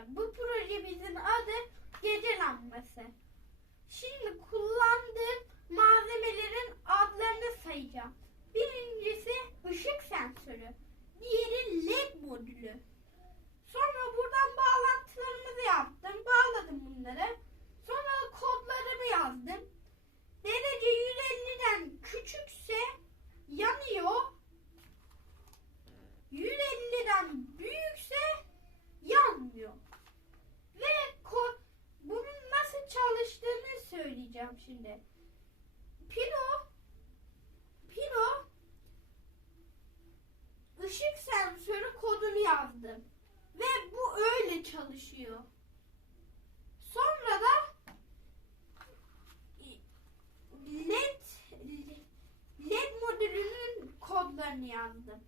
arkadaşlar bu projemizin adı gece lambası. Şimdi kullandığım malzemelerin adlarını sayacağım. Birincisi ışık sensörü. Diğeri led modülü. Sonra buradan bağlantılarımızı yaptım. Bağladım bunları. Sonra kodlarımı yazdım. Derece 150'den küçükse yanıyor. 150'den söyleyeceğim şimdi. Pino Pino ışık sensörü kodunu yazdım. Ve bu öyle çalışıyor. Sonra da led led modülünün kodlarını yazdım.